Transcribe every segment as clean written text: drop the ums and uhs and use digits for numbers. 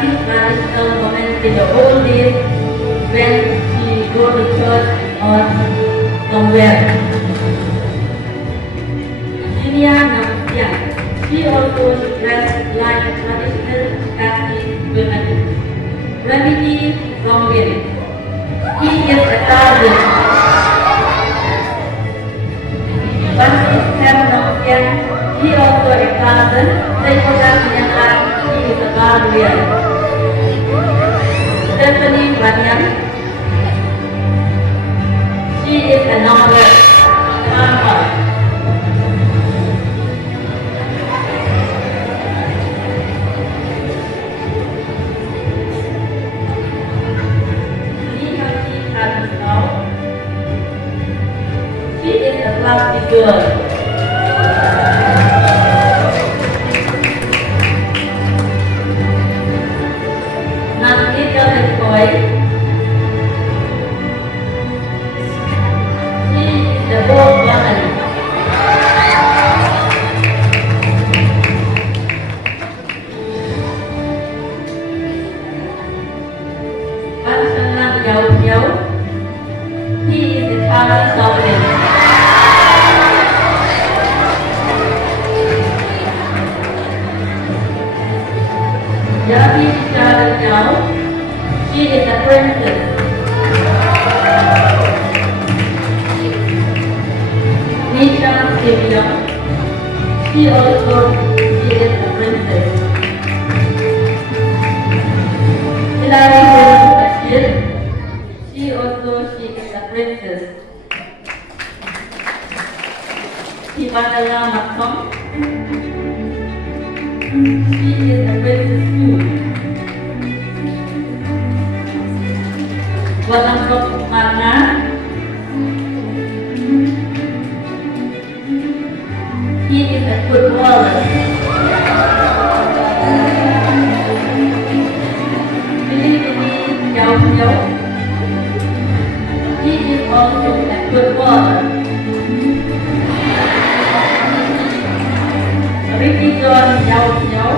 classic traditional moment in the old days when she go to church or somewhere. Julia Namsian. She also dressed like a traditional Catholic woman. Remedy Rongen. He is a cousin. Francis M. Namsian. He also a cousin. They menyatakan he is a guardian. Stephanie Banyan. She is a novelist. She is a classy girl. Nandita Lekoy. She is the bold woman. Pansalang Yao Yao. He is the family sovereign. Yabi Sharon Yao. She is a princess. Nisha Kim Young. She is a princess. Hilary Bashir. She is a princess. Ivanala Matong. She is a princess too. Walangrok Marna. He is a footballer. Billy Yao Yao. He is also a footballer. Ricky John Yao Yao.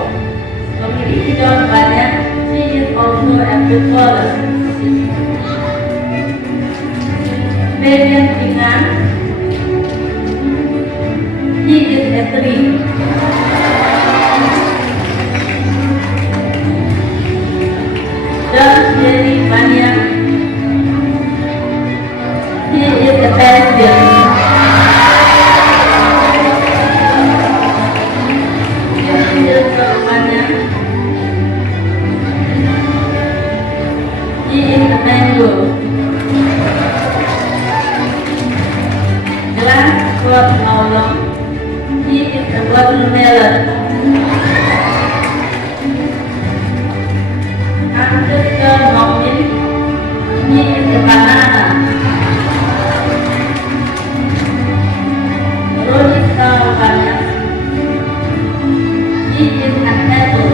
Ricky John Banyan. He is also a footballer. Fabian Pingan. He is a three. John Jerry Banyan. He is a basket. He is a mango. Glass Crop Maulong. He is a watermelon. Ancestor Momin. He is a banana. Rodista Banyan. He is an apple.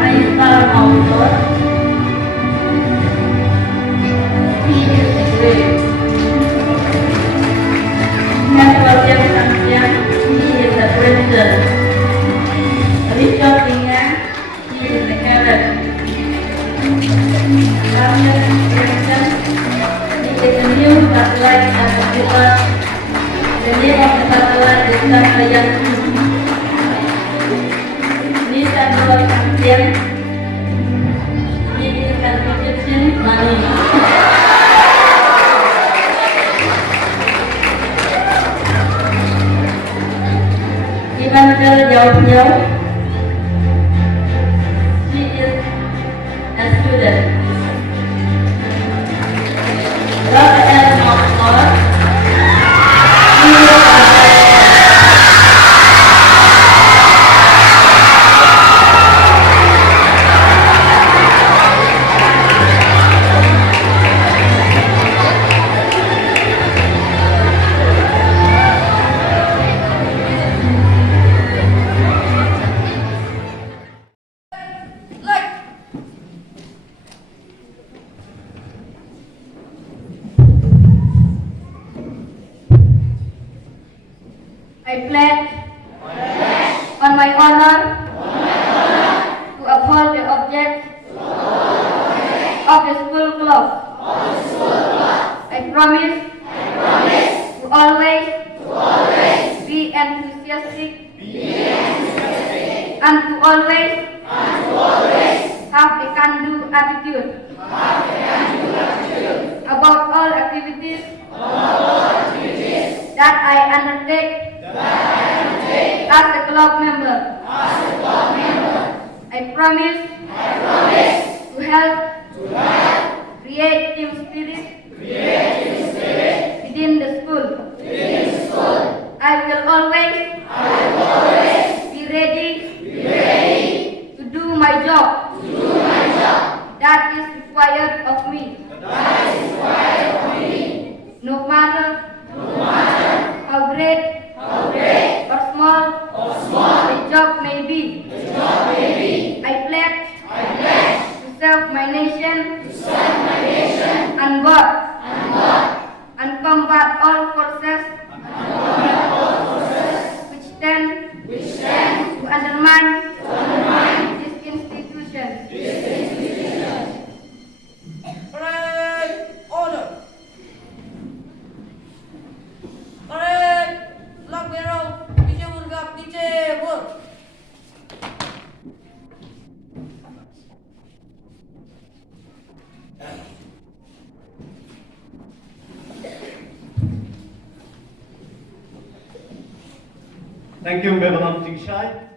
Maisar Maulor. He is a grape. Catherine Santian. He is a princess. Richard Bingham. He is a carrot. Daniel Jackson. He is a new satellite and a pillar. The name of the satellite is Satellite 2. Nisa Noor Santian. He is an Egyptian money. Ivanka Yao Yao. She is a student. Rafael Mokhtar. He is a my honor to uphold the objects of the school club. I promise to always be enthusiastic and to always have a can-do attitude about all activities that I undertake as a club member. I promise to help create team spirit within the school. I will always be ready to do my job that is required of me. No matter how great or small the job may be. I pledge to serve my nation and God and combat all forces which tend to undermine this institution. Parade! Order! Parade! Block Merah, DJ Murgap, DJ work! Thank you, Governor Tingsai.